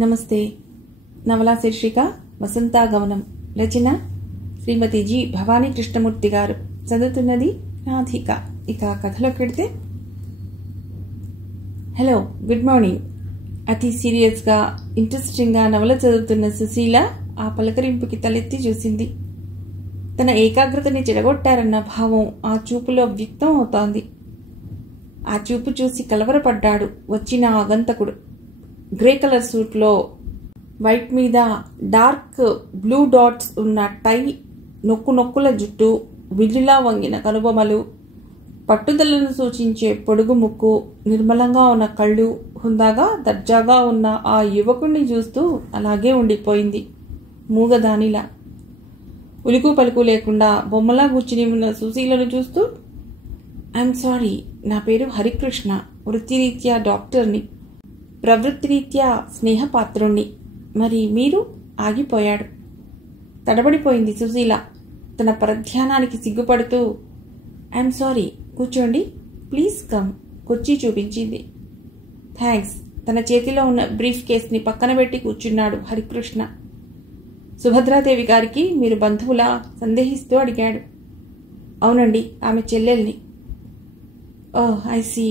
నమస్తే. నవలా శీర్షిక వసంతాగమనం. రచన శ్రీమతి జి భవానీ కృష్ణమూర్తి గారు. చదువుతున్నది రాధిక. ఇక కథలోకి వెడితే, హలో, గుడ్ మార్నింగ్. అతి సీరియస్గా ఇంట్రెస్టింగ్గా నవల చదువుతున్న సుశీల ఆ పలకరింపుకి తలెత్తి చూసింది. తన ఏకాగ్రతని చెడగొట్టారన్న భావం ఆ చూపులో వ్యక్తం అవుతోంది. ఆ చూపు చూసి కలవరపడ్డాడు వచ్చిన ఆగంతకుడు. గ్రే కలర్ సూట్లో వైట్ మీద డార్క్ బ్లూ డాట్స్ ఉన్న టై, నొక్కుల జుట్టు, విల్లులా వంగిన కనుబొమలు, పట్టుదలను సూచించే పొడుగు ముక్కు, నిర్మలంగా ఉన్న కళ్ళు, హుందాగా దర్జాగా ఉన్న ఆ యువకుణ్ణి చూస్తూ అలాగే ఉండిపోయింది మూగదానిలా. ఉలుకు పలుకు లేకుండా బొమ్మలా కూర్చుని ఉన్న సుశీలను చూస్తూ, ఐఎమ్ సారీ, నా పేరు హరికృష్ణ, వృత్తిరీత్యా డాక్టర్ని, ప్రవృత్తిరీత్యా స్నేహపాత్రుణ్ణి. మరి మీరు? ఆగిపోయాడు. తడబడిపోయింది సుశీల. తన పరధ్యానానికి సిగ్గుపడుతూ, ఐఎమ్ సారీ, కూర్చోండి, ప్లీజ్ కమ్. కుర్చీ చూపించింది. థ్యాంక్స్. తన చేతిలో ఉన్న బ్రీఫ్ కేస్ని పక్కన పెట్టి కూర్చున్నాడు హరికృష్ణ. సుభద్రాదేవి గారికి మీరు బంధువులా సందేహిస్తూ అడిగాడు. అవునండి, ఆమె చెల్లెల్ని. Oh, I see,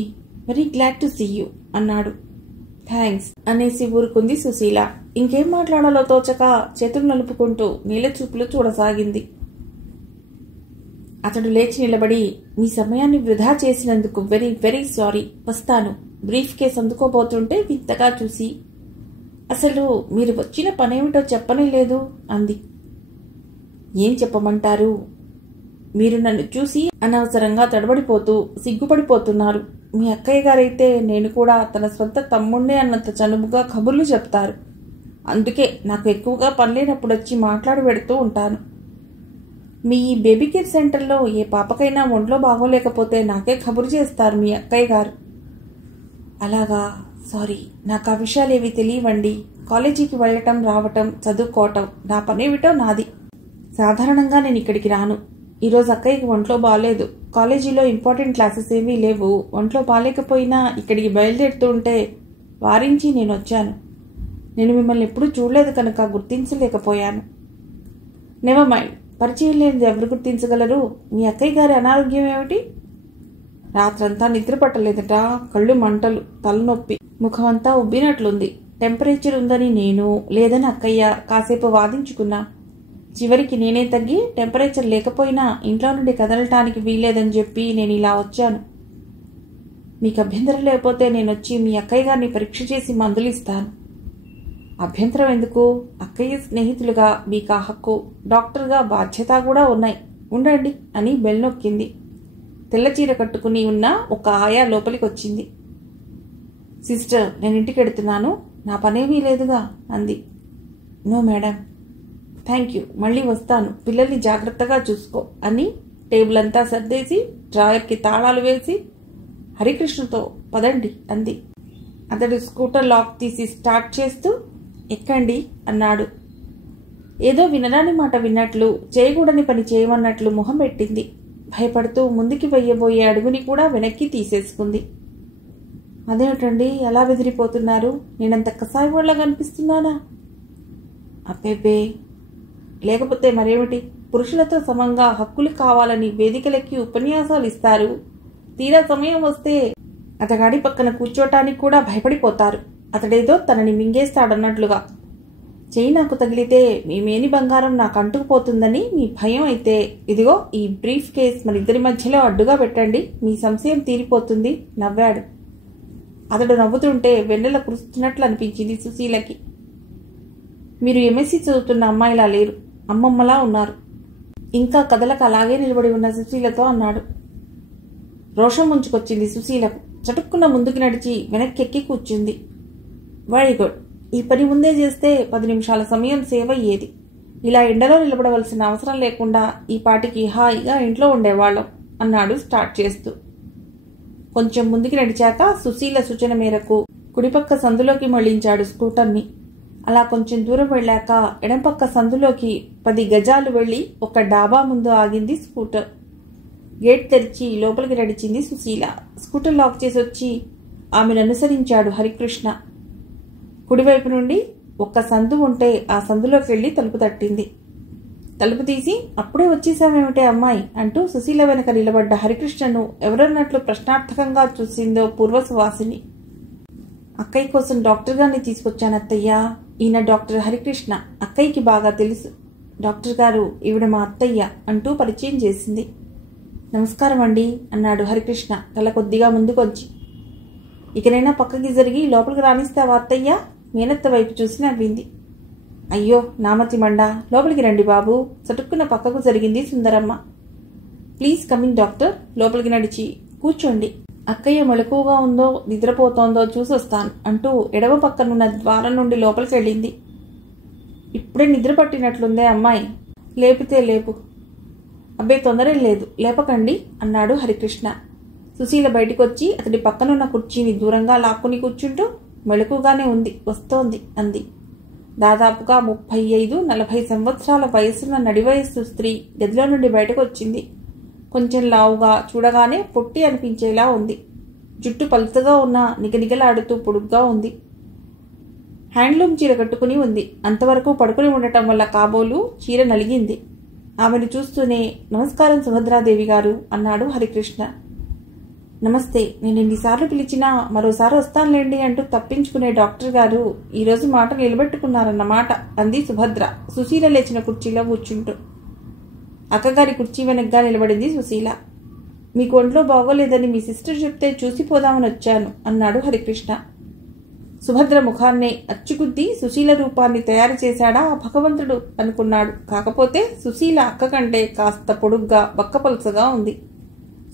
very glad to see you అన్నాడు. థ్యాంక్స్ అనేసి ఊరుకుంది సుశీల. ఇంకేం మాట్లాడాలో తోచక చేతులు నలుపుకుంటూ నీళ్ళ చూపులు చూడసాగింది. అతడు లేచి నిలబడి, మీ సమయాన్ని వృధా చేసినందుకు వెరీ వెరీ సారీ, వస్తాను. బ్రీఫ్ కేస్ అందుకోబోతుంటే వింతగా చూసి, అసలు మీరు వచ్చిన పనేమిటో చెప్పనే లేదు అంది. ఏం చెప్పమంటారు? మీరు నన్ను చూసి అనవసరంగా తడబడిపోతూ సిగ్గుపడిపోతున్నారు. మీ అక్కయ్య గారైతే నేను కూడా తన సొంత తమ్ముణ్ణే అన్నంత చనువుగా కబుర్లు చెప్తారు. అందుకే నాకు ఎక్కువగా పనిలేనప్పుడు వచ్చి మాట్లాడి పెడుతూ ఉంటాను. మీ బేబీ కేర్ సెంటర్లో ఏ పాపకైనా ఒంట్లో బాగోలేకపోతే నాకే కబురు చేస్తారు మీ అక్కయ్య గారు. అలాగా, సారీ, నాకు ఆ విషయాలేవి తెలియవండి. కాలేజీకి వెళ్ళటం, రావటం, చదువుకోవటం నా పనేమిటో నాది. సాధారణంగా నేను ఇక్కడికి రాను. ఈరోజు అక్కయ్యకి ఒంట్లో బాగాలేదు. కాలేజీలో ఇంపార్టెంట్ క్లాసెస్ ఏమీ లేవు. ఒంట్లో బాగాలేకపోయినా ఇక్కడికి బయలుదేరుతూ ఉంటే వారించి నేను వచ్చాను. నేను మిమ్మల్ని ఎప్పుడూ చూడలేదు కనుక గుర్తించలేకపోయాను. నెవర్ మైండ్, పరిచయం లేనిది ఎవరు గుర్తించగలరు? మీ అక్కయ్య గారి అనారోగ్యం ఏమిటి? రాత్రంతా నిద్ర పట్టలేదట. కళ్ళు మంటలు, తలనొప్పి, ముఖమంతా ఉబ్బినట్లుంది. టెంపరేచర్ ఉందని నేను, లేదని అక్కయ్య కాసేపు వాదించుకున్నా. చివరికి నేనే తగ్గి, టెంపరేచర్ లేకపోయినా ఇంట్లో నుండి కదలటానికి వీల్లేదని చెప్పి నేను ఇలా వచ్చాను. మీకు అభ్యంతరం లేకపోతే నేను వచ్చి మీ అక్కయ్య గారిని పరీక్ష చేసి మందులు ఇస్తాను. అభ్యంతరం ఎందుకు? అక్కయ్య స్నేహితులుగా మీకు ఆ హక్కు, డాక్టర్గా బాధ్యత కూడా ఉన్నాయి. ఉండండి అని బెల్ నొక్కింది. తెల్ల చీర కట్టుకుని ఉన్న ఒక ఆయా లోపలికి వచ్చింది. సిస్టర్, నేను ఇంటికి వెడుతున్నాను, నా పనేమీ లేదుగా అంది. No madam. థ్యాంక్ యూ, మళ్ళీ వస్తాను. పిల్లల్ని జాగ్రత్తగా చూసుకో అని టేబుల్ అంతా సర్దేసి డ్రాయర్కి తాళాలు వేసి హరికృష్ణతో పదండి అంది. అతడు స్కూటర్ లాక్ తీసి స్టార్ట్ చేస్తూ, ఎక్కండి అన్నాడు. ఏదో వినరాని మాట విన్నట్లు, చేయకూడని పని చేయమన్నట్లు మొహం పెట్టింది. భయపడుతూ ముందుకి వెయ్యబోయే అడుగుని కూడా వెనక్కి తీసేసుకుంది. అదేమిటండి అలా బెదిరిపోతున్నారు? నేనంత కసాయి వాళ్ళ కనిపిస్తున్నానా? అబ్బేబే, లేకపోతే మరేమిటి? పురుషులతో సమంగా హక్కులు కావాలని వేదికలెక్కి ఉపన్యాసాలు ఇస్తారు. తీరా సమయం వస్తే అతగాడి పక్కన కూర్చోటానికి కూడా భయపడిపోతారు. అతడేదో తనని మింగేస్తాడన్నట్లుగా. చెయ్యి నాకు తగిలితే మీ మేని బంగారం నాకు అంటుకుపోతుందని మీ భయం అయితే, ఇదిగో ఈ బ్రీఫ్ కేస్ మనిద్దరి మధ్యలో అడ్డుగా పెట్టండి, మీ సంశయం తీరిపోతుంది నవ్వాడు. అతడు నవ్వుతుంటే వెన్నెల కురుస్తున్నట్లు అనిపించింది సుశీలకి. మీరు ఎంఎస్సీ చదువుతున్న అమ్మాయిలా లేరు, అమ్మమ్మలా ఉన్నారు. ఇంకా కథలకు అలాగే నిలబడి ఉన్న సుశీలతో అన్నాడు. రోషం ముంచుకొచ్చింది సుశీలకు. చటుక్కున ముందుకు నడిచి వెనక్కి ఎక్కి కూర్చుంది. వెరీ గుడ్, ఈ పని ముందే చేస్తే 10 నిమిషాల సమయం సేవ్ అయ్యేది. ఇలా ఎండలో నిలబడవలసిన అవసరం లేకుండా ఈ పాటికి హాయిగా ఇంట్లో ఉండేవాళ్ళం అన్నాడు స్టార్ట్ చేస్తూ. కొంచెం ముందుకు నడిచాక సుశీల సూచన మేరకు కుడిపక్క సందులోకి మళ్లించాడు స్కూటర్ని. అలా కొంచెం దూరం వెళ్ళాక ఎడంపక్క సందులోకి 10 గజాలు వెళ్లి ఒక డాబా ముందు ఆగింది స్కూటర్. గేట్ తెరిచి లోపలికి నడిచింది సుశీల. స్కూటర్ లాక్ చేసి వచ్చి ఆమెను అనుసరించాడు హరికృష్ణ. కుడివైపు నుండి ఒక్క సందు ఉంటే ఆ సందులోకి వెళ్ళి తలుపు తట్టింది. తలుపు తీసి అప్పుడే వచ్చేసామేమిటే అమ్మాయి అంటూ సుశీల వెనక నిలబడ్డ హరికృష్ణను ఎవరన్నట్లు ప్రశ్నార్థకంగా చూసిందో పూర్వసువాసిని. అక్కయ్య కోసం డాక్టర్ గారిని తీసుకొచ్చానత్తయ్యా. ఈయన డాక్టర్ హరికృష్ణ, అక్కయ్యకి బాగా తెలుసు. డాక్టర్ గారు, ఈవిడ మా అత్తయ్య అంటూ పరిచయం చేసింది. నమస్కారం అండి అన్నాడు హరికృష్ణ తల కొద్దిగా ముందుకొచ్చి. ఇకనైనా పక్కకి జరిగి లోపలికి రానిస్తావా అత్తయ్య? మేనత్త వైపు చూసి నవ్వింది. అయ్యో నామతి మండ, లోపలికి రండి బాబు, చటుక్కున పక్కకు జరిగింది సుందరమ్మ. ప్లీజ్ కమింగ్ డాక్టర్, లోపలికి నడిచి కూర్చోండి. అక్కయ్య మెలకువగా ఉందో నిద్రపోతోందో చూసొస్తాను అంటూ ఎడమ పక్కనున్న ద్వారం నుండి లోపలికి వెళ్ళింది. ఇప్పుడే నిద్ర పట్టినట్లుందే అమ్మాయి, లేపితే లేపు. అబ్బే తొందరేం లేదు, లేపకండి అన్నాడు హరికృష్ణ. సుశీల బయటికొచ్చి అతడి పక్కనున్న కుర్చీని దూరంగా లాక్కుని కూర్చుంటూ మెలకుగానే ఉంది, వస్తోంది అంది. దాదాపుగా 35-40 సంవత్సరాల వయసున్న నడివయస్సు స్త్రీ గదిలో నుండి బయటకు వచ్చింది. కొంచెం లావుగా, చూడగానే పొట్టి అనిపించేలా ఉంది. జుట్టు పలుచగా ఉన్న నిగనిగలాడుతూ పొడుగ్గా ఉంది. హ్యాండ్లూమ్ చీర కట్టుకుని ఉంది. అంతవరకు పడుకుని ఉండటం వల్ల కాబోలు చీర నలిగింది. ఆమెను చూస్తూనే నమస్కారం సుభద్రాదేవి గారు అన్నాడు హరికృష్ణ. నమస్తే, నేను ఎన్నిసార్లు పిలిచినా మరోసారి వస్తానులేండి అంటూ తప్పించుకునే డాక్టర్ గారు ఈరోజు మాట నిలబెట్టుకున్నారన్నమాట అంది సుభద్ర సుశీల లేచిన కుర్చీలో కూర్చుంటూ. అక్కగారి కుర్చీ వెనక్గా నిలబడింది సుశీల. మీకు ఒంట్లో బాగోలేదని మీ సిస్టర్ చెప్తే చూసిపోదామని వచ్చాను అన్నాడు హరికృష్ణ. సుభద్ర ముఖాన్నే అచ్చుకుద్ది సుశీల రూపాన్ని తయారు చేశాడా భగవంతుడు అనుకున్నాడు. కాకపోతే సుశీల అక్క కంటే కాస్త పొడుగ్గా బక్కపలుసగా ఉంది.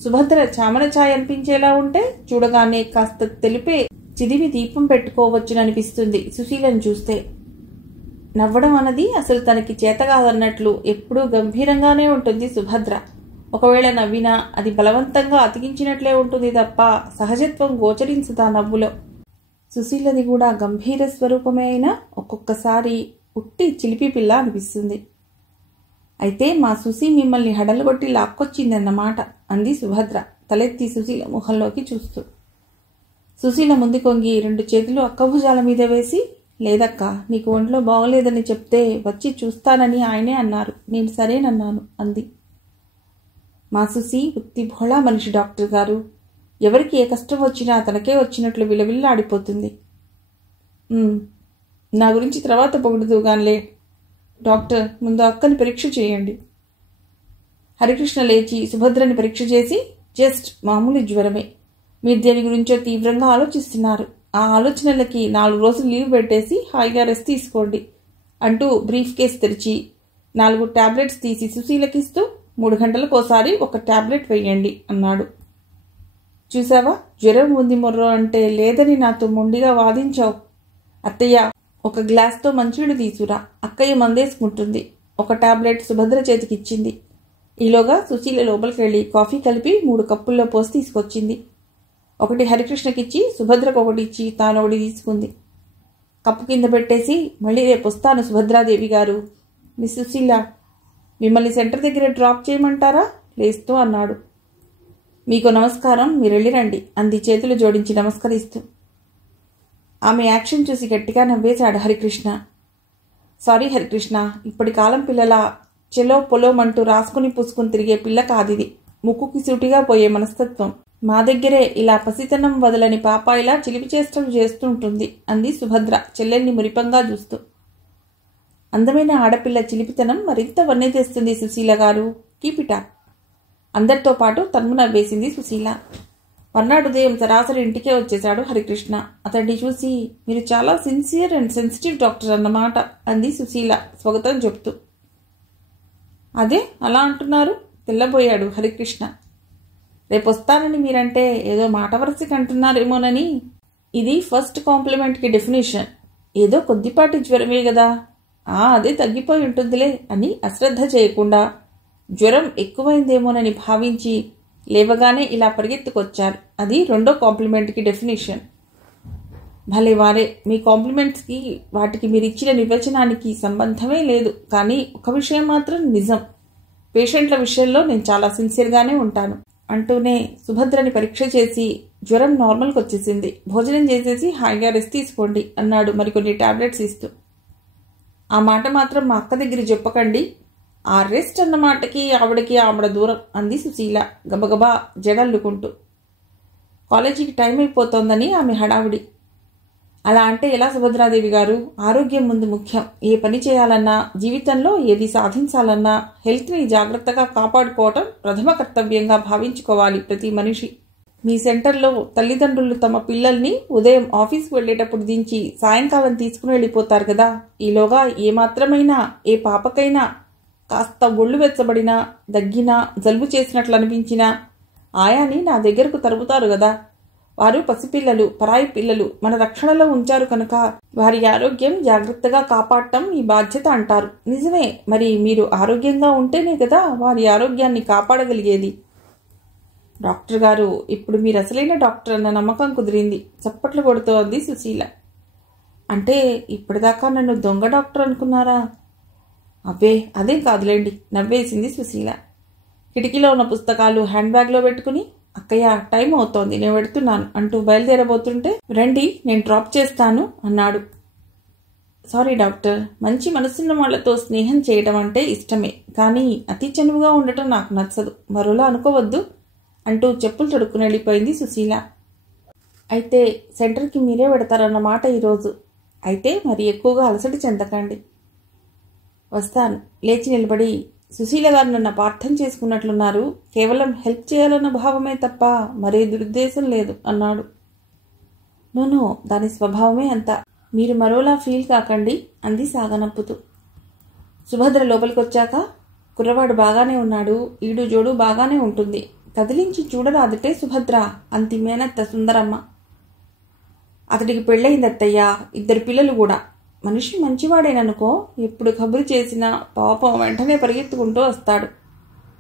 సుభద్ర చామన ఛాయ అనిపించేలా ఉంటే చూడగానే కాస్త తెలిపే చిదివి దీపం పెట్టుకోవచ్చుననిపిస్తుంది సుశీలను చూస్తే. నవ్వడం అన్నది అసలు తనకి చేతగాదన్నట్లు ఎప్పుడూ గంభీరంగానే ఉంటుంది సుభద్ర. ఒకవేళ నవ్వినా అది బలవంతంగా అతికించినట్లే ఉంటుంది తప్ప సహజత్వం గోచరించదా నవ్వులో. సుశీలది కూడా గంభీర స్వరూపమే అయినా ఒక్కొక్కసారి ఉట్టి చిలిపి పిల్ల అనిపిస్తుంది. అయితే మా సుశీ మిమ్మల్ని హడలుగొట్టి లాక్కొచ్చిందన్నమాట అంది సుభద్ర తలెత్తి సుశీల ముఖంలోకి చూస్తూ. సుశీల ముందు కొంగి 2 చేతులు అక్క భుజాల మీద వేసి, లేదక్క, నీకు ఒంట్లో బాగోలేదని చెప్తే వచ్చి చూస్తానని ఆయనే అన్నారు, నేను సరేనన్నాను అంది. మా సుశీ ఉత్తి భోళా మనిషి డాక్టర్ గారు. ఎవరికి ఏ కష్టం వచ్చినా తనకే వచ్చినట్లు విలవిల్లాడిపోతుంది. నా గురించి తర్వాత పొగుడుదుగానిలే. డాక్టర్, ముందు అక్కని పరీక్ష చేయండి. హరికృష్ణ లేచి సుభద్రని పరీక్ష చేసి, జస్ట్ మామూలు జ్వరమే, మీరు దేని గురించో తీవ్రంగా ఆలోచిస్తున్నారు, ఆ ఆలోచనలకి 4 రోజులు లీవ్ పెట్టేసి హాయిగా రెస్ట్ తీసుకోండి అంటూ బ్రీఫ్ కేస్ తెరిచి 4 టాబ్లెట్స్ తీసి సుశీలకిస్తూ 3 గంటలకోసారి 1 టాబ్లెట్ వేయండి అన్నాడు. చూసావా, జ్వరం ఉంది మొర్రో అంటే లేదని నాతో మొండిగా వాదించావు. అత్తయ్య, 1 గ్లాస్తో మంచినీళ్ళు తీసుకురా, అక్కయ్య మందేసుకుంటుంది. 1 టాబ్లెట్ సుభద్ర చేతికిచ్చింది. ఈలోగా సుశీల లోపలికి వెళ్ళి కాఫీ కలిపి 3 కప్పుల్లో పోసి తీసుకొచ్చింది. 1 హరికృష్ణకిచ్చి సుభద్రకు 1 ఇచ్చి తాను 1 తీసుకుంది. కప్పు కింద పెట్టేసి, మళ్ళీ రేపు వస్తాను సుభద్రాదేవి గారు. మిస్ సుశీల, మిమ్మల్ని సెంటర్ దగ్గర డ్రాప్ చేయమంటారా లేస్తూ అన్నాడు. మీకు నమస్కారం, మీరు వెళ్ళిరండి అంది చేతులు జోడించి నమస్కరిస్తూ. ఆమె యాక్షన్ చూసి గట్టిగా నవ్వేశాడు హరికృష్ణ. సారీ హరికృష్ణ, ఇప్పటి కాలం పిల్లల చెలో పొలోమంటూ రాసుకుని పూసుకుని తిరిగే పిల్ల కాదిది. ముక్కుకి సూటిగా పోయే మనస్తత్వం. మా దగ్గరే ఇలా పసితనం వదలని పాపాయిలా చిలిపి చేష్టలు చేస్తుంటుంది అంది సుభద్ర చెల్లెల్ని మురిపంగా చూస్తూ. అందమైన ఆడపిల్ల చిలిపితనం మరింత వన్నె తెస్తుంది సుశీల గారు, కీపిటా. అందరితో పాటు తన్ను నవ్వేసింది సుశీల. మర్నాడు ఉదయం సరాసరి ఇంటికే వచ్చేశాడు హరికృష్ణ. అతన్ని చూసి, మీరు చాలా సిన్సియర్ అండ్ సెన్సిటివ్ డాక్టర్ అన్నమాట అంది సుశీల స్వాగతం చెప్తూ. అదే అలా అంటున్నారు, తెల్లబోయాడు హరికృష్ణ. రేపు వస్తానని మీరంటే ఏదో మాట వరసకి అంటున్నారేమోనని. ఇది ఫస్ట్ కాంప్లిమెంట్కి డెఫినేషన్. ఏదో కొద్దిపాటి జ్వరమే కదా, అదే తగ్గిపోయి ఉంటుందిలే అని అశ్రద్ధ చేయకుండా జ్వరం ఎక్కువైందేమోనని భావించి లేవగానే ఇలా పరిగెత్తుకొచ్చారు. అది 2వ కాంప్లిమెంట్కి డెఫినేషన్. భలే వారే, మీ కాంప్లిమెంట్స్కి వాటికి మీరిచ్చిన నిర్వచనానికి సంబంధమే లేదు. కానీ ఒక విషయం మాత్రం నిజం, పేషెంట్ల విషయంలో నేను చాలా సిన్సియర్గానే ఉంటాను అంటూనే సుభద్రని పరీక్ష చేసి జ్వరం నార్మల్కి వచ్చేసింది. భోజనం చేసేసి హాయిగా రెస్ట్ తీసుకోండి అన్నాడు మరికొన్ని టాబ్లెట్స్ ఇస్తూ. ఆ మాట మాత్రం మా అక్క దగ్గర చెప్పకండి. ఆ రెస్ట్ అన్న మాటకి ఆవిడకి ఆవిడ దూరం అంది సుశీల గబగబా జడల్లుకుంటూ. కాలేజీకి టైం అయిపోతోందని ఆమె హడావుడి. అలా అంటే ఎలా సుభద్రాదేవి గారు? ఆరోగ్యం ముందు ముఖ్యం. ఏ పని చేయాలన్నా, జీవితంలో ఏది సాధించాలన్నా హెల్త్ని జాగ్రత్తగా కాపాడుకోవటం ప్రథమ కర్తవ్యంగా భావించుకోవాలి ప్రతి మనిషి. మీ సెంటర్లో తల్లిదండ్రులు తమ పిల్లల్ని ఉదయం ఆఫీస్కి వెళ్ళేటప్పుడు దించి సాయంకాలం తీసుకుని వెళ్ళిపోతారు కదా. ఈలోగా ఏమాత్రమైనా ఏ పాపకైనా కాస్త ఒళ్ళు వెచ్చబడినా, దగ్గినా, జలుబు చేసినట్లు అనిపించినా ఆయాని నా దగ్గరకు తరుపుతారు కదా. వారు పసిపిల్లలు, పరాయి పిల్లలు మన రక్షణలో ఉంచారు కనుక వారి ఆరోగ్యం జాగ్రత్తగా కాపాడటం ఈ బాధ్యత అంటారు. నిజమే. మరి మీరు ఆరోగ్యంగా ఉంటేనే కదా వారి ఆరోగ్యాన్ని కాపాడగలిగేది. డాక్టర్ గారు, ఇప్పుడు మీరు అసలైన డాక్టర్ అన్న నమ్మకం కుదిరింది. చప్పట్లు కొడుతోంది సుశీల. అంటే ఇప్పటిదాకా నన్ను దొంగ డాక్టర్ అనుకున్నారా? అబ్బే అదేం కాదులేండి నవ్వేసింది సుశీల. కిటికీలో ఉన్న పుస్తకాలు హ్యాండ్ బ్యాగ్లో పెట్టుకుని, అక్కయ్య టైం అవుతోంది, నేను పెడుతున్నాను అంటూ బయలుదేరబోతుంటే, రండి నేను డ్రాప్ చేస్తాను అన్నాడు. సారీ డాక్టర్, మంచి మనసున్న వాళ్లతో స్నేహం చేయడం అంటే ఇష్టమే, కానీ అతి చనువుగా ఉండటం నాకు నచ్చదు, మరోలా అనుకోవద్దు అంటూ చెప్పులు తొడుక్కుని వెళ్ళిపోయింది సుశీల. అయితే సెంటర్కి మీరే పెడతారన్నమాట ఈరోజు. అయితే మరి ఎక్కువగా అలసట చెందకండి. వస్తాను. లేచి నిలబడి, సుశీల గారు నన్ను అపార్థం చేసుకున్నట్లున్నారు. కేవలం హెల్ప్ చేయాలన్న భావమే తప్ప మరే దురుద్దేశం లేదు అన్నాడు. నోనో, దాని స్వభావమే అంత. మీరు మరోలా ఫీల్ కాకండి అంది సాగనంపుతూ. సుభద్ర లోపలికొచ్చాక, కుర్రవాడు బాగానే ఉన్నాడు, ఈడు జోడు బాగానే ఉంటుంది, కదిలించి చూడరాదటే సుభద్ర అంతి మేనత్త సుందరమ్మ. అతడికి పెళ్ళయిందత్తయ్యా, 2 పిల్లలు కూడా. మనిషి మంచివాడేననుకో, ఎప్పుడు కబురు చేసినా పాపం వెంటనే పరిగెత్తుకుంటూ వస్తాడు.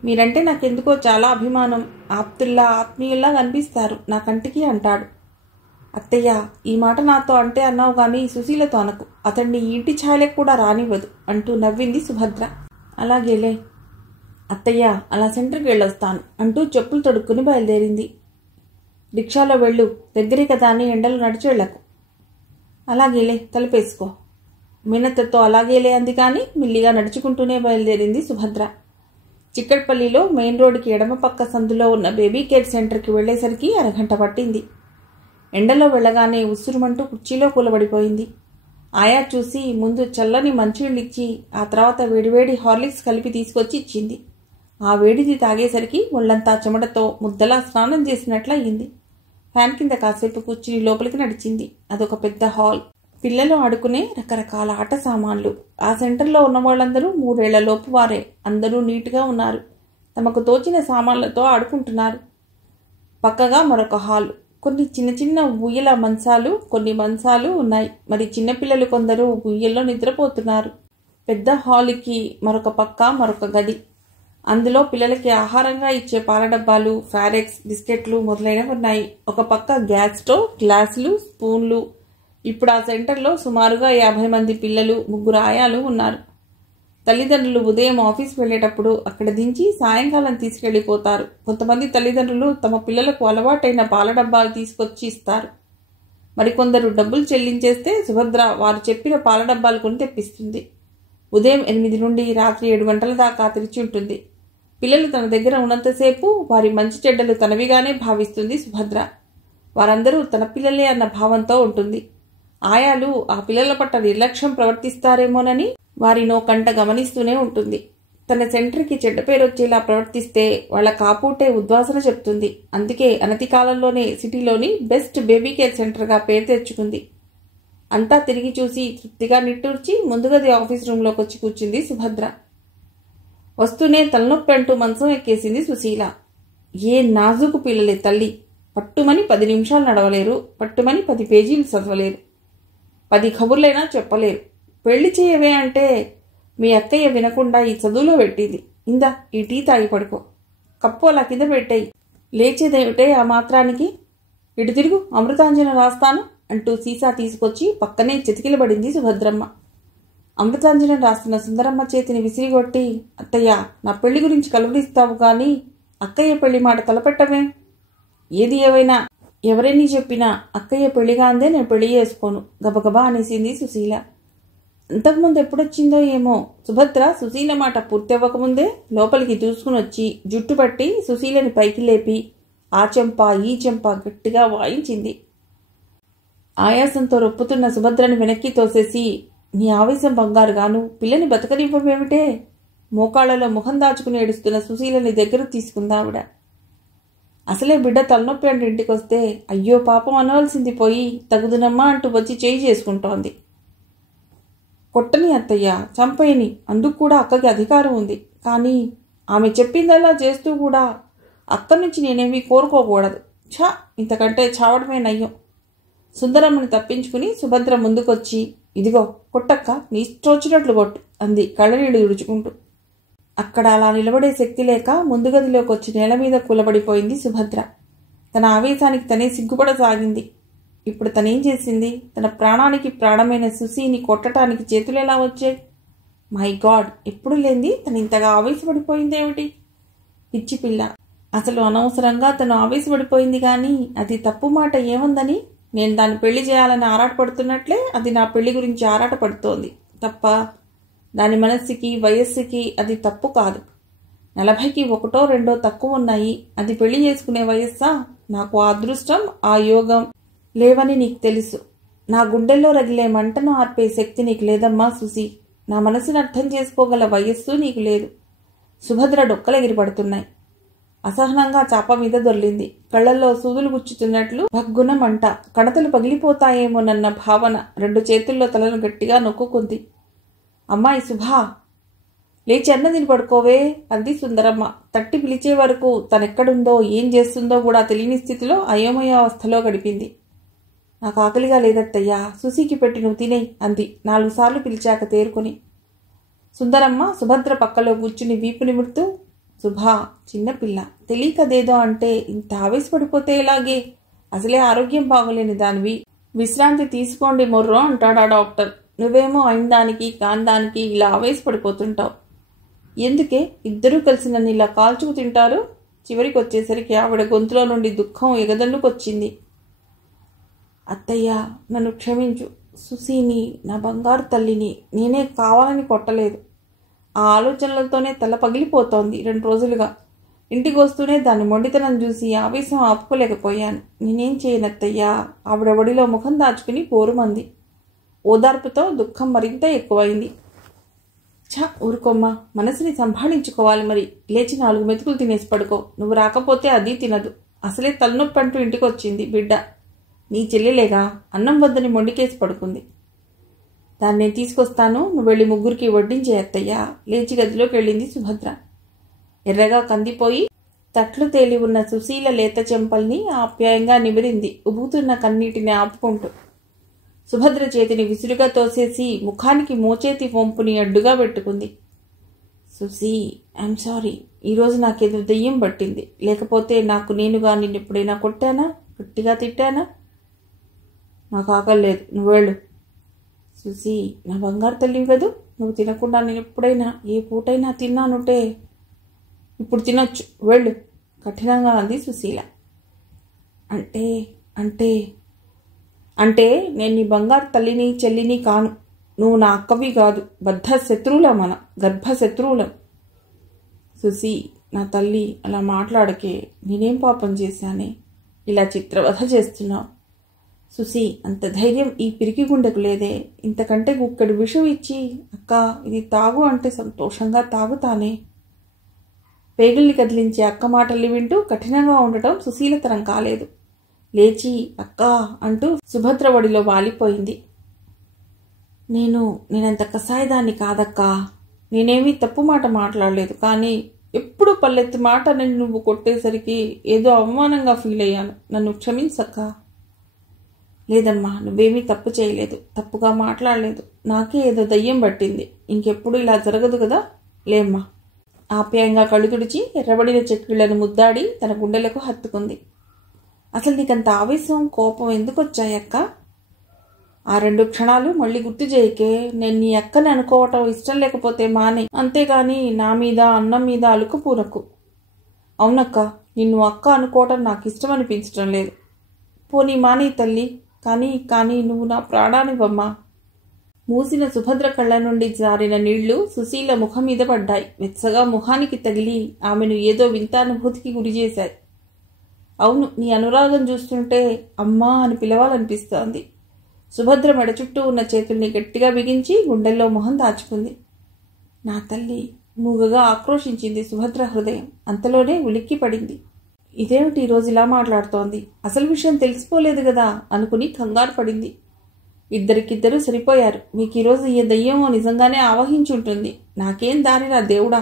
మీరంటే నాకెందుకో చాలా అభిమానం, ఆప్తుల్లా ఆత్మీయుల్లా కనిపిస్తారు నా కంటికి అంటాడు. అత్తయ్య, ఈ మాట నాతో అంటే అన్నావు గాని సుశీలతో అనకు, అతన్ని ఇంటి ఛాయలకు కూడా రానివ్వదు అంటూ నవ్వింది సుభద్ర. అలాగేలే అత్తయ్య, అలా సెంటర్కి వెళ్ళొస్తాను అంటూ చెప్పులు తొడుక్కుని బయలుదేరింది. రిక్షాలో వెళ్ళు, దగ్గరే కదా అని ఎండలు నడిచి వెళ్ళకు. అలాగేలే, తలుపేసుకో. మినత్తతో అలాగేలే అంది కానీ మిల్లిగా నడుచుకుంటూనే బయలుదేరింది సుభద్ర. చిక్కడపల్లిలో మెయిన్ రోడ్డుకి ఎడమ పక్క సందులో ఉన్న బేబీ కేర్ సెంటర్కి వెళ్లేసరికి అరగంట పట్టింది. ఎండలో వెళ్ళగానే ఉస్సురుమంటూ కుర్చీలో కూలబడిపోయింది. ఆయా చూసి ముందు చల్లని మంచినీళ్ళిచ్చి ఆ తర్వాత వేడివేడి హార్లిక్స్ కలిపి తీసుకొచ్చి ఇచ్చింది. ఆ వేడిది తాగేసరికి ఒళ్లంతా చెమటతో ముద్దలా స్నానం చేసినట్లయింది. ఫ్యాన్ కింద కాసేపు కూర్చుని లోపలికి నడిచింది. అదొక పెద్ద హాల్. పిల్లలు ఆడుకునే రకరకాల ఆట సామాన్లు. ఆ సెంటర్లో ఉన్న వాళ్ళందరూ 3 ఏళ్ల లోపు వారే. అందరూ నీట్గా ఉన్నారు. తమకు తోచిన సామాన్లతో ఆడుకుంటున్నారు. పక్కగా మరొక హాల్. కొన్ని చిన్న చిన్న ఊయల మంచాలు, కొన్ని మంచాలు ఉన్నాయి. మరి చిన్నపిల్లలు కొందరు ఊయల్లో నిద్రపోతున్నారు. పెద్ద హాలుకి మరొక పక్క మరొక గది. అందులో పిల్లలకి ఆహారంగా ఇచ్చే పాల డబ్బాలు, ఫారెక్స్, బిస్కెట్లు మొదలైనవి ఉన్నాయి. ఒక పక్క గ్యాస్ స్టవ్, గ్లాసులు, స్పూన్లు. ఇప్పుడు ఆ సెంటర్లో సుమారుగా 50 మంది పిల్లలు, 3 ఆయాలు ఉన్నారు. తల్లిదండ్రులు ఉదయం ఆఫీస్ వెళ్లేటప్పుడు అక్కడ దించి సాయంకాలం తీసుకెళ్లిపోతారు. కొంతమంది తల్లిదండ్రులు తమ పిల్లలకు అలవాటైన పాల డబ్బాలు తీసుకొచ్చి ఇస్తారు. మరికొందరు డబ్బులు చెల్లించేస్తే సుభద్ర వారు చెప్పిన పాల డబ్బాలు కొని తెప్పిస్తుంది. ఉదయం 8 నుండి రాత్రి 7 గంటల దాకా తెరిచి ఉంటుంది. పిల్లలు తన దగ్గర ఉన్నంతసేపు వారి మంచి చెడ్డలు తనవిగానే భావిస్తుంది సుభద్ర. వారందరూ తన పిల్లలే అన్న భావంతో ఉంటుంది. ఆయాలు ఆ పిల్లల పట్ల నిర్లక్ష్యం ప్రవర్తిస్తారేమోనని వారినో కంట గమనిస్తూనే ఉంటుంది. తన సెంటర్కి చెడ్డ పేరు వచ్చేలా ప్రవర్తిస్తే వాళ్ల కాపూటే ఉద్వాసన చెప్తుంది. అందుకే అనతి కాలంలోనే సిటీలోని బెస్ట్ బేబీ కేర్ సెంటర్గా పేరు తెచ్చుకుంది. అంతా తిరిగి చూసి తృప్తిగా నిట్టూర్చి ముందుగది ఆఫీస్ రూంలోకి వచ్చి కూర్చుంది సుభద్ర. వస్తూనే తలనొప్పి అంటూ మంచం ఎక్కేసింది సుశీల. ఏ నాజుకు పిల్లలే తల్లి. పట్టుమని 10 నిమిషాలు నడవలేరు, పట్టుమని 10 పేజీలు చదవలేరు, 10 కబుర్లైనా చెప్పలేరు. పెళ్లి చేయవే అంటే మీ అక్కయ్య వినకుండా ఈ చదువులో పెట్టింది. ఇందా ఈ టీ తాగి పడుకో, కప్పు అలా కింద పెట్టేయి, లేచేదేమిటే ఆ మాత్రానికి, ఇటు తిరుగు అమృతాంజనం రాస్తాను అంటూ సీసా తీసుకొచ్చి పక్కనే చితికిలబడింది సుభద్రమ్మ. అమృతాంజనం రాస్తున్న సుందరమ్మ చేతిని విసిరిగొట్టి, అత్తయ్య నా పెళ్లి గురించి కలువరిస్తావు కానీ అక్కయ్య పెళ్లి మాట తలపెట్టవే. ఏది ఏవైనా ఎవరైనా చెప్పినా అక్కయ్య పెళ్లిగా అందే నేను పెళ్లి చేసుకోను గబగబా అనేసింది సుశీల. అంతకుముందు ఎప్పుడొచ్చిందో ఏమో. సుభద్ర సుశీల మాట పూర్తవ్వకముందే లోపలికి దూసుకుని వచ్చి జుట్టు పట్టి సుశీలని పైకి లేపి ఆ చెంప ఈ చెంప గట్టిగా వాయించింది. ఆయాసంతో రొప్పుతున్న సుభద్రని వెనక్కి తోసేసి, నీ ఆవేశం బంగారుగాను, పిల్లని బతకనివ్వమేమిటే? మోకాళ్లలో ముఖం దాచుకుని ఏడుస్తున్న సుశీలని దగ్గర తీసుకుందావిడ. అసలే బిడ్డ తలనొప్పి అంటూ ఇంటికొస్తే అయ్యో పాపం అనవలసింది పోయి తగుదునమ్మా అంటూ వచ్చి చేయి చేసుకుంటోంది. కొట్టని అత్తయ్య, చంపేయని, అందుకు కూడా అక్కకి అధికారం ఉంది. కానీ ఆమె చెప్పిందల్లా చేస్తూ కూడా అక్క నుంచి నేనేమీ కోరుకోకూడదు. ఛా, ఇంతకంటే చావడమే నయ్యం. సుందరమ్మని తప్పించుకుని సుభద్ర ముందుకొచ్చి, ఇదిగో కొట్టక్క, నీ ఇష్టొచ్చినట్లు కొట్టు అంది కళ్ళనీళ్లు తుడుచుకుంటూ. అక్కడ అలా నిలబడే శక్తి లేక ముందు గదిలోకి వచ్చి నేల మీద కూలబడిపోయింది సుభద్ర. తన ఆవేశానికి తనే సిగ్గుపడసాగింది. ఇప్పుడు తనేం చేసింది? తన ప్రాణానికి ప్రాణమైన సుశీని కొట్టడానికి చేతులు ఎలా వచ్చాయి? మై గాడ్, ఎప్పుడు లేంది తను ఇంతగా ఆవేశపడిపోయిందేమిటి? పిచ్చి పిల్ల, అసలు అనవసరంగా తను ఆవేశపడిపోయింది. కానీ అది తప్పు మాట ఏముందని? నేను దాన్ని పెళ్లి చేయాలని ఆరాటపడుతున్నట్లే అది నా పెళ్లి గురించి ఆరాటపడుతోంది తప్ప దాని మనస్సుకి వయస్సుకి అది తప్పు కాదు. 40కి 1 2 తక్కువ ఉన్నాయి. అది పెళ్లి చేసుకునే వయస్సా? నాకు ఆ అదృష్టం ఆ యోగం లేవని నీకు తెలుసు. నా గుండెల్లో రగిలే మంటను ఆర్పే శక్తి నీకు లేదమ్మా సుశీ. నా మనసును అర్థం చేసుకోగల వయస్సు నీకు లేదు. సుభద్ర డొక్కలెగిరి పడుతున్నాయి. అసహనంగా చాప మీద దొర్లింది. కళ్లల్లో సూదులు గుచ్చుతున్నట్లు భగ్గున మంట. కణతలు పగిలిపోతాయేమోనన్న భావన. 2 చేతుల్లో తలను గట్టిగా నొక్కుంది. అమ్మాయి శుభా, లేచి అన్నదిని పడుకోవే అంది సుందరమ్మ. తట్టి పిలిచే వరకు తనెక్కడుందో ఏం చేస్తుందో కూడా తెలియని స్థితిలో అయోమయావస్థలో గడిపింది. నాకు ఆకలిగా లేదత్తయ్యా, సుశీకి పెట్టి నువ్వు తినేయి అంది 4 సార్లు పిలిచాక తేరుకొని. సుందరమ్మ సుభద్ర పక్కలో కూర్చుని వీపు నిమురుతూ, శుభా చిన్నపిల్ల, తెలియకదేదో అంటే ఇంత ఆవేశపడిపోతే ఎలాగే? అసలే ఆరోగ్యం బాగోలేని దానివి, విశ్రాంతి తీసుకోండి మొర్రో అంటాడా డాక్టర్. నువ్వేమో అయిన దానికి కాని దానికి ఇలా ఆవేశపడిపోతుంటావు. ఎందుకే ఇద్దరూ కలిసి నన్ను ఇలా కాల్చుకు తింటారు? చివరికి వచ్చేసరికి ఆవిడ గొంతులో నుండి దుఃఖం ఎగదన్నుకొచ్చింది. అత్తయ్య, నన్ను క్షమించు. సుశీని, నా బంగారు తల్లిని నేనే కావాలని కొట్టలేదు. ఆ ఆలోచనలతోనే తల పగిలిపోతోంది 2 రోజులుగా. ఇంటికి వస్తూనే దాని మొండితనం చూసి ఆవేశం ఆపుకోలేకపోయాను. నేనేం చేయనత్తయ్యా. ఆవిడ ఒడిలో ముఖం దాచుకుని పోరుమంది. ఓదార్పుతో దుఃఖం మరింత ఎక్కువైంది. ఊరుకోమ్మా, మనసుని సంభాళించుకోవాలి మరి. లేచి 4 మెతుకులు తినేసి పడుకో. నువ్వు రాకపోతే అది తినదు. అసలే తలనొప్పి అంటూ ఇంటికి వచ్చింది బిడ్డ. నీ చెల్లెలేగా, అన్నం వద్దని మొండికేసి పడుకుంది. దాన్ని నేను తీసుకొస్తాను, నువ్వు వెళ్ళి 3కి వడ్డించే అత్తయ్యా. లేచి గదిలోకి వెళ్ళింది సుభద్ర. ఎర్రగా కందిపోయి తట్లు తేలి ఉన్న సుశీల లేత చెంపల్ని ఆప్యాయంగా నిమిరింది, ఉబుతున్న కన్నీటిని ఆపుకుంటూ. సుభద్ర చేతిని విసురుగా తోసేసి ముఖానికి మోచేతి వంపుని అడ్డుగా పెట్టుకుంది. Sushi, I'm sorry. ఈరోజు నాకేదో దెయ్యం పట్టింది. లేకపోతే నాకు నేనుగా నిన్నెప్పుడైనా కొట్టానా, గట్టిగా తిట్టానా? నాకు ఆకలి లేదు, నువ్వు వెళ్ళు. సుశీ, నా బంగారు తల్లివి కదూ. నువ్వు తినకుండా నేను ఎప్పుడైనా ఏ పూటైనా తిన్నానుంటే ఇప్పుడు తినొచ్చు, వెళ్ళు కఠినంగా అంది సుశీల. అంటే అంటే అంటే నేను నీ బంగారు తల్లిని చెల్లిని కాను. నువ్వు నా అక్కవి కాదు. బద్ధ శత్రువులం, మన గర్భ శత్రువులం. సుశీ, నా తల్లి, అలా మాట్లాడకే. నేనేం పాపం చేశానే ఇలా చిత్రవధ చేస్తున్నావు? సుశీ, అంత ధైర్యం ఈ పిరికి గుండెకు లేదే. ఇంతకంటే గుక్కడి విషం ఇచ్చి అక్క ఇది తాగు అంటే సంతోషంగా తాగుతానే. పేగుల్ని కదిలించే అక్క మాటల్ని వింటూ కఠినంగా ఉండటం సుశీలతరం కాలేదు. లేచి అక్క అంటూ సుభద్ర ఒడిలో వాలిపోయింది. నేనంత కసాయదాన్ని కాదక్కా. నేనేమీ తప్పు మాట మాట్లాడలేదు. కానీ ఎప్పుడు పల్లెత్తి మాట నేను నువ్వు కొట్టేసరికి ఏదో అవమానంగా ఫీల్ అయ్యాను. నన్ను క్షమించక్క. లేదమ్మా, నువ్వేమీ తప్పు చేయలేదు, తప్పుగా మాట్లాడలేదు. నాకే ఏదో దయ్యం పట్టింది. ఇంకెప్పుడు ఇలా జరగదు కదా. లేమ్మా. ఆప్యాయంగా కళ్ళు తుడిచి ఎర్రబడిన చెక్కిళ్లను ముద్దాడి తన గుండెలకు హత్తుకుంది. అసలు నీకంత ఆవేశం కోపం ఎందుకు వచ్చాయక్క? ఆ 2 క్షణాలు మళ్ళీ గుర్తు చేయకే. నేను నీ అక్కని అనుకోవటం ఇష్టం లేకపోతే మానే, అంతేగాని నా మీద అన్నం మీద అలుకుపూరకు. అవునక్క, నిన్ను అక్క అనుకోవటం నాకు ఇష్టం అనిపించటం లేదు. పోనీ మానే తల్లి. కానీ నువ్వు నా ప్రాణానివమ్మా. మూసిన సుభద్ర కళ్ళ నుండి జారిన నీళ్లు సుశీల ముఖం మీద పడ్డాయి. వెచ్చగా ముఖానికి తగిలి ఆమెను ఏదో వింతానుభూతికి గురిచేశాయి. అవును, నీ అనురాగం చూస్తుంటే అమ్మా అని పిలవాలనిపిస్తోంది. సుభద్ర మెడ చుట్టూ ఉన్న చేతుల్ని గట్టిగా బిగించి గుండెల్లో మొహం దాచుకుంది. నా తల్లి, మూగగా ఆక్రోశించింది సుభద్ర హృదయం. అంతలోనే ఉలిక్కి పడింది. ఇదేమిటి ఈరోజు ఇలా మాట్లాడుతోంది? అసలు విషయం తెలిసిపోలేదు కదా అనుకుని కంగారు పడింది. ఇద్దరికిద్దరూ సరిపోయారు. మీకు ఈరోజు ఈ దయ్యమో నిజంగానే ఆవహించి ఉంటుంది. నాకేం దారిరా దేవుడా.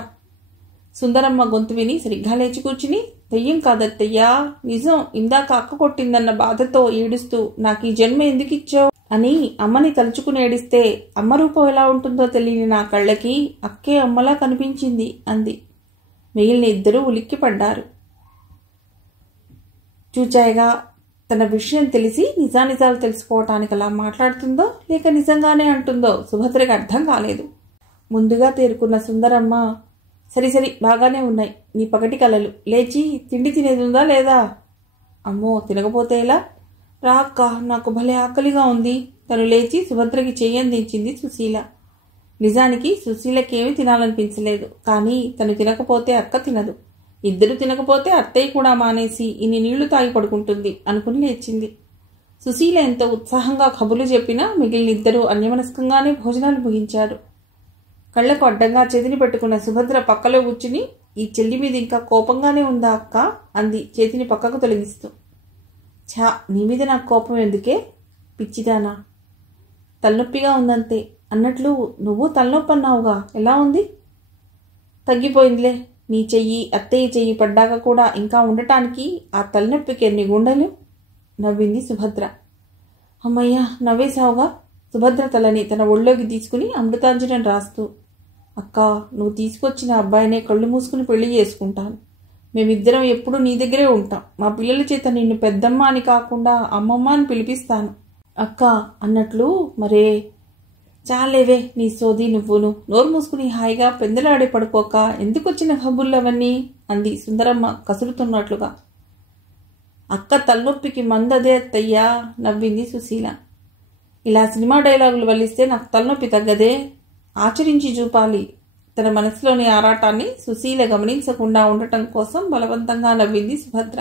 సుందరమ్మ గొంతు విని సరిగ్గా లేచి కూర్చుని, దయ్యం కాదత్తయ్యా, నిజం. ఇందాక అక్క కొట్టిందన్న బాధతో ఏడుస్తూ నాకు ఈ జన్మ ఎందుకిచ్చావు అని అమ్మని తలుచుకుని ఏడిస్తే అమ్మ రూపం ఎలా ఉంటుందో తెలియని నా కళ్ళకి అక్కే అమ్మలా కనిపించింది అంది. మిగిలిన ఇద్దరూ ఉలిక్కి పడ్డారు. చూచాయిగా, తన విషయం తెలిసి నిజానిజాలు తెలుసుకోవటానికి అలా మాట్లాడుతుందో లేక నిజంగానే అంటుందో సుభద్రకి అర్థం కాలేదు. ముందుగా తేరుకున్న సుందరమ్మ, సరి బాగానే ఉన్నాయి నీ పగటి కలలు. లేచి తిండి తినేది ఉందా లేదా? అమ్మో, తినకపోతే ఎలా? రా అక్క, నాకు భలే ఆకలిగా ఉంది. తను లేచి సుభద్రకి చెయ్యందించింది సుశీల. నిజానికి సుశీలకేమీ తినాలనిపించలేదు. కానీ తను తినకపోతే అక్క తినదు. ఇద్దరు తినకపోతే అత్తయ్య కూడా మానేసి ఇన్ని నీళ్లు తాగి పడుకుంటుంది అనుకుని లేచింది. సుశీల ఎంతో ఉత్సాహంగా కబుర్లు చెప్పినా మిగిలిన ఇద్దరూ అన్యమనస్కంగానే భోజనాలు ముగించారు. కళ్లకు అడ్డంగా చేతిని పెట్టుకున్న సుభద్ర పక్కలో కూర్చుని, ఈ చెల్లి మీద ఇంకా కోపంగానే ఉందా అక్క అంది చేతిని పక్కకు తొలగిస్తూ. ఛా, నీ మీద నాకు కోపం ఎందుకే పిచ్చిదానా? తలనొప్పిగా ఉందంతే. అన్నట్లు నువ్వు తలనొప్పి అన్నావుగా, ఎలా ఉంది? తగ్గిపోయిందిలే. నీ చెయ్యి అత్తయ్య చెయ్యి పడ్డాక కూడా ఇంకా ఉండటానికి ఆ తలనొప్పికి ఎన్ని గుండెలు నవ్వింది సుభద్ర. అమ్మయ్యా, నవ్వేశావుగా. సుభద్ర తలని తన ఒళ్ళోకి తీసుకుని అమృతాంజనం రాస్తూ, అక్క, నువ్వు తీసుకొచ్చిన అబ్బాయినే కళ్ళు మూసుకుని పెళ్లి చేసుకుంటాను. మేమిద్దరం ఎప్పుడు నీ దగ్గరే ఉంటాం. మా పిల్లల చేత నిన్ను పెద్దమ్మ అని కాకుండా అమ్మమ్మ అని పిలిపిస్తాను అక్క అన్నట్లు. మరే చాలేవే నీ సోది నువ్వును. నోరు మూసుకుని హాయిగా పెందలాడే పడుకోక ఎందుకొచ్చిన కబుర్లు అవన్నీ అంది సుందరమ్మ కసురుతున్నట్లుగా. అక్క తలనొప్పికి మందదే అత్తయ్యా నవ్వింది సుశీల. ఇలా సినిమా డైలాగులు వల్లిస్తే నాకు తలనొప్పి తగ్గదే. ఆచరించి చూపాలి. తన మనసులోని ఆరాటాన్ని సుశీల గమనించకుండా ఉండటం కోసం బలవంతంగా నవ్వింది సుభద్ర.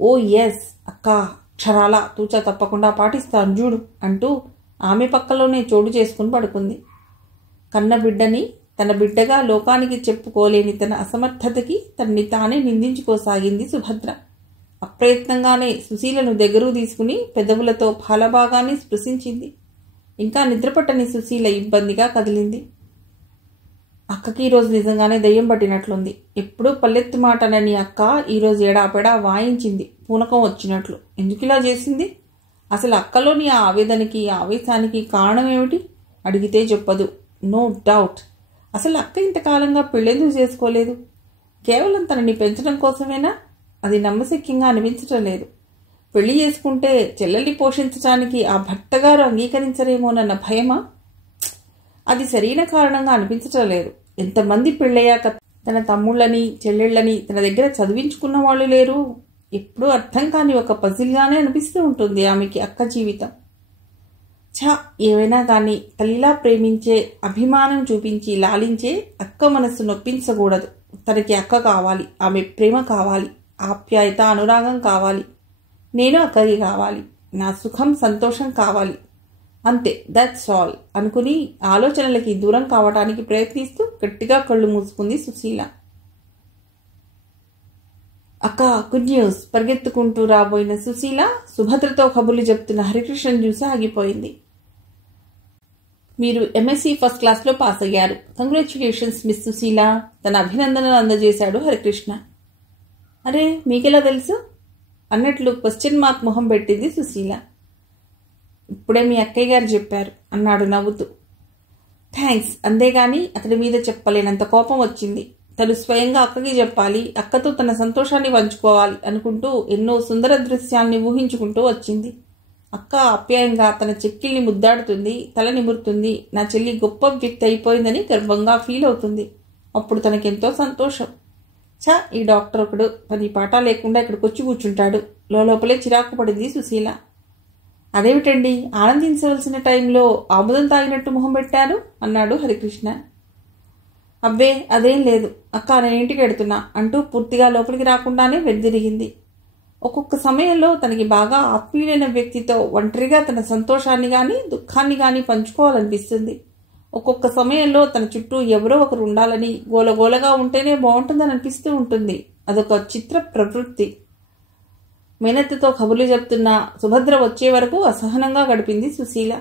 ఓ ఎస్ అక్క, అక్షరాల తూచా తప్పకుండా పాటిస్తాను చూడు అంటూ ఆమె పక్కలోనే చోటు చేసుకుని పడుకుంది. కన్న బిడ్డని తన బిడ్డగా లోకానికి చెప్పుకోలేని తన అసమర్థతకి తన్ని తానే నిందించుకోసాగింది సుభద్ర. అప్రయత్నంగానే సుశీలను దగ్గరకు తీసుకుని పెదవులతో ఫలభాగాన్ని స్పృశించింది. ఇంకా నిద్రపట్టని సుశీల ఇబ్బందిగా కదిలింది. అక్కకి ఈరోజు నిజంగానే దయ్యం పట్టినట్లుంది. ఎప్పుడూ పల్లెత్తు మాటనని అక్క ఈరోజు ఎడాపెడా వాయించింది పూనకం వచ్చినట్లు. ఎందుకు ఇలా చేసింది? అసలు అక్కలోని ఆ ఆవేదనకి ఆవేశానికి కారణం ఏమిటి? అడిగితే చెప్పదు. No doubt. అసలు అక్క ఇంతకాలంగా పెళ్ళెందుకు చేసుకోలేదు? కేవలం తనని పెంచడం కోసమేనా? అది నమ్మశక్యంగా అనిపించటం లేదు. పెళ్లి చేసుకుంటే చెల్లెల్ని పోషించడానికి ఆ భర్తగారు అంగీకరించరేమోనన్న భయమా? అది సరైన కారణంగా అనిపించటం లేదు. ఎంతమంది పెళ్ళయ్యాక తన తమ్ముళ్ళని చెల్లెళ్ళని తన దగ్గర చదివించుకున్న వాళ్ళు లేరు? ఎప్పుడూ అర్థం కాని ఒక పజిల్గానే అనిపిస్తూ ఉంటుంది ఆమెకి అక్క జీవితం. ఏమైనా కానీ తల్లిలా ప్రేమించే, అభిమానం చూపించి లాలించే అక్క మనస్సు నొప్పించకూడదు. తనకి అక్క కావాలి, ఆమె ప్రేమ కావాలి, ఆప్యాయత అనురాగం కావాలి. నేను అక్కకి కావాలి, నా సుఖం సంతోషం కావాలి, అంతే, దట్స్ ఆల్ అనుకుని ఆలోచనలకి దూరం కావటానికి ప్రయత్నిస్తూ గట్టిగా కళ్ళు మూసుకుంది సుశీల. అక్క, గుడ్ న్యూస్. పరిగెత్తుకుంటూ రాబోయిన సుశీల సుభద్రతో కబుర్లు చెప్తున్న హరికృష్ణను చూసి ఆగిపోయింది. మీరు ఎంఎస్సీ ఫస్ట్ క్లాస్లో పాస్ అయ్యారు. Congratulations miss Sushila. తన అభినందనలు అందజేశాడు హరికృష్ణ. అరే, మీకెలా తెలుసు అన్నట్లు క్వశ్చన్ మార్క్ మొహం పెట్టింది సుశీల. ఇప్పుడే మీ అక్కయ్య గారు చెప్పారు అన్నాడు నవ్వుతూ. థ్యాంక్స్ అంతేగాని అతడి మీద చెప్పలేనంత కోపం వచ్చింది. తను స్వయంగా అక్కకి చెప్పాలి, అక్కతో తన సంతోషాన్ని పంచుకోవాలి అనుకుంటూ ఎన్నో సుందర దృశ్యాల్ని ఊహించుకుంటూ వచ్చింది. అక్క ఆప్యాయంగా తన చెక్కిల్ని ముద్దాడుతుంది, తల నిమురుతుంది. నా చెల్లి గొప్ప వ్యక్తి అయిపోయిందని గర్వంగా ఫీల్ అవుతుంది. అప్పుడు తనకెంతో సంతోషం. ఈ డాక్టర్ ఒకడు పని పాట లేకుండా ఇక్కడికి వచ్చి కూర్చుంటాడు. లోపలే చిరాకు పడింది సుశీల. అదేమిటండి, ఆనందించవలసిన టైంలో ఆముదం తాగినట్టు మొహం పెట్టారు అన్నాడు హరికృష్ణ. అబ్బే అదేం లేదు అక్క, నేను ఇంటికి వెడుతున్నా అంటూ పూర్తిగా లోపలికి రాకుండానే వెనుదిరిగింది. ఒక్కొక్క సమయంలో తనకి బాగా ఆత్మీయులైన వ్యక్తితో ఒంటరిగా తన సంతోషాన్ని కానీ దుఃఖాన్ని కానీ పంచుకోవాలనిపిస్తుంది. ఒక్కొక్క సమయంలో తన చుట్టూ ఎవరో ఒకరు ఉండాలని, గోలగోలగా ఉంటేనే బాగుంటుందని అనిపిస్తూ ఉంటుంది. అదొక చిత్ర ప్రవృత్తి. మేనత్తతో కబుర్లు చెప్తున్న సుభద్ర వచ్చే వరకు అసహనంగా గడిపింది సుశీల.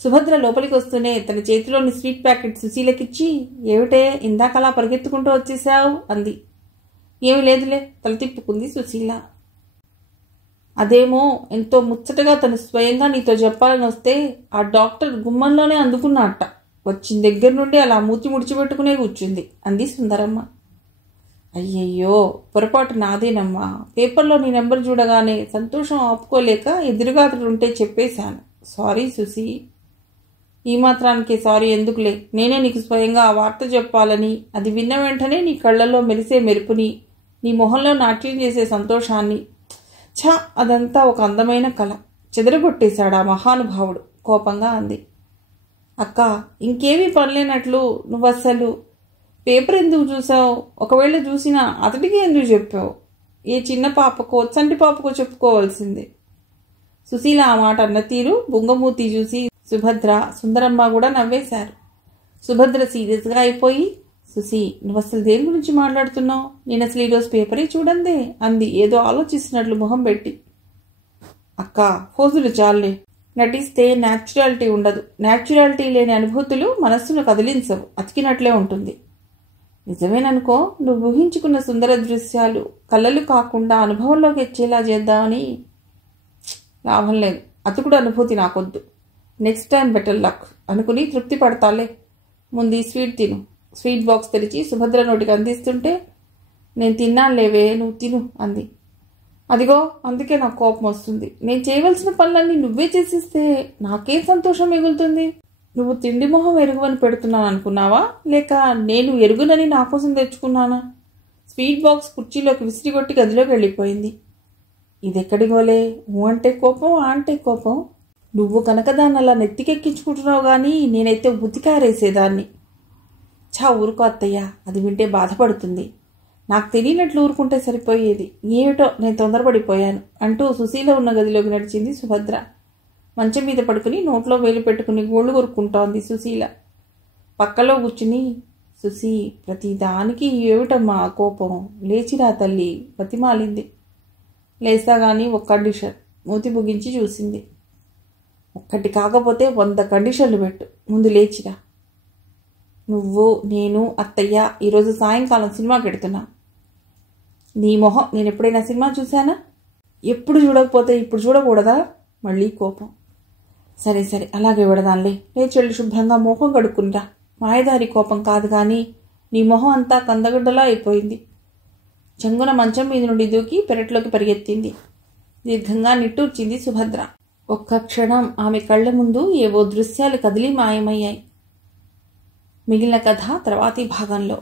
సుభద్ర లోపలికి వస్తూనే తన చేతిలోని స్వీట్ ప్యాకెట్ సుశీలకిచ్చి, ఏమిటే ఇందాకలా పరిగెత్తుకుంటూ వచ్చేసావు అంది. ఏమి లేదులే, తల తిప్పుకుంది సుశీల. అదేమో ఎంతో ముచ్చటగా తను స్వయంగా నీతో చెప్పాలని వస్తే ఆ డాక్టర్ గుమ్మంలోనే అందుకున్నట్ట. వచ్చిన దగ్గర నుండి అలా మూతి ముడిచిపెట్టుకునే కూర్చుంది అంది సుందరమ్మ. అయ్యయ్యో, పొరపాటు నాదేనమ్మా. పేపర్లో నీ నెంబర్ చూడగానే సంతోషం ఆపుకోలేక ఎదురుగా అతడుంటే చెప్పేశాను. సారీ సుశీ. ఈ మాత్రానికే సారీ ఎందుకులే, నేనే నీకు స్వయంగా ఆ వార్త చెప్పాలని, అది విన్న వెంటనే నీ కళ్ళల్లో మెరిసే మెరుపుని, నీ మొహంలో నాట్యం చేసే సంతోషాన్ని, ఛా అదంతా ఒక అందమైన కళ, చెదరగొట్టేశాడు ఆ మహానుభావుడు కోపంగా అంది. అక్క, ఇంకేమీ పనిలేనట్లు నువ్వసలు పేపర్ ఎందుకు చూసావు? ఒకవేళ చూసినా అతడికి ఎందుకు చెప్పావు? ఏ చిన్న పాపకో చంటి పాపకో చెప్పుకోవాల్సింది. సుశీల ఆ మాట అన్న తీరు, బుంగమూతి చూసి సుభద్ర, సుందరమ్మ కూడా నవ్వేశారు. సుభద్ర సీరియస్గా అయిపోయి, సుశీ, నువ్వు అసలు దేని గురించి మాట్లాడుతున్నావు? నేను అసలు ఈరోజు పేపరే చూడందే అంది ఏదో ఆలోచిస్తున్నట్లు మొహం పెట్టి. అక్క, ఫోజులు చాలే. నటిస్తే న్యాచురాలిటీ ఉండదు. న్యాచురాలిటీ లేని అనుభూతులు మనస్సును కదిలించవు, అతికినట్లే ఉంటుంది. నిజమేననుకో, నువ్వు ఊహించుకున్న సుందర దృశ్యాలు కళ్ళలు కాకుండా అనుభవంలోకి వచ్చేలా చేద్దామని. లాభం లేదు, అతుకుడు అనుభూతి నాకొద్దు. నెక్స్ట్ టైం బెటర్ లక్ అనుకుని తృప్తి పడతాలే. ముందు ఈ స్వీట్ తిను. స్వీట్ బాక్స్ తెరిచి సుభద్ర నోటికి అందిస్తుంటే, నేను తిన్నానులేవే, నువ్వు తిను అంది. అదిగో అందుకే నాకు కోపం వస్తుంది. నేను చేయవలసిన పనులన్నీ నువ్వే చేసిస్తే నాకేం సంతోషం మిగులుతుంది? నువ్వు తిండి మొహం ఎరుగువని పెడుతున్నాను అనుకున్నావా, లేక నేను ఎరుగునని నా కోసం తెచ్చుకున్నానా? స్వీట్ బాక్స్ కుర్చీలోకి విసిరిగొట్టి గదిలోకి వెళ్ళిపోయింది. ఇదెక్కడి గోలే, ఊ అంటే కోపం, ఆ అంటే కోపం. నువ్వు కనుక దాన్ని అలా నెత్తికెక్కించుకుంటున్నావు కానీ నేనైతే ఉతికారేసేదాన్ని. ఛా ఊరుకో అత్తయ్య, అది వింటే బాధపడుతుంది. నాకు తెలియనట్లు ఊరుకుంటే సరిపోయేది. ఏమిటో నేను తొందరపడిపోయాను అంటూ సుశీల ఉన్న గదిలోకి నడిచింది సుభద్ర. మంచం మీద పడుకుని నోట్లో వేలు పెట్టుకుని గోళ్లు కొరుక్కుంటోంది సుశీల. పక్కలో కూర్చుని, సుశీ, ప్రతిదానికి ఏమిటమ్మా ఆ కోపం? లేచిరా తల్లి బతిమాలింది. లేస్తాగాని ఒక కండిషన్. మూతి ముగించి చూసింది. ఒక్కటి కాకపోతే 100 కండిషన్లు పెట్టు, ముందు లేచిరా. నువ్వు, నేను, అత్తయ్య ఈరోజు సాయంకాలం సినిమాకి వెడుతున్నా. నీ మొహం నేను ఎప్పుడైనా సినిమా చూశానా? ఎప్పుడు చూడకపోతే ఇప్పుడు చూడకూడదా? మళ్ళీ కోపం. సరే సరే అలాగే వెడదాన్లే. లేచెళ్ళు శుభ్రంగా మొహం కడుక్కునిరా. మాయదారి కోపం కాదు కానీ నీ మొహం అంతా కందగడ్డలా అయిపోయింది. చెంగున మంచం మీద నుండి దూకి పెరట్లోకి పరిగెత్తింది. దీర్ఘంగా నిట్టూర్చింది సుభద్ర. ఒక్క క్షణం ఆమె కళ్ల ముందు ఏవో దృశ్యాలు కదిలి మాయమయ్యాయి. మిగిలిన కథ తర్వాతి భాగంలో.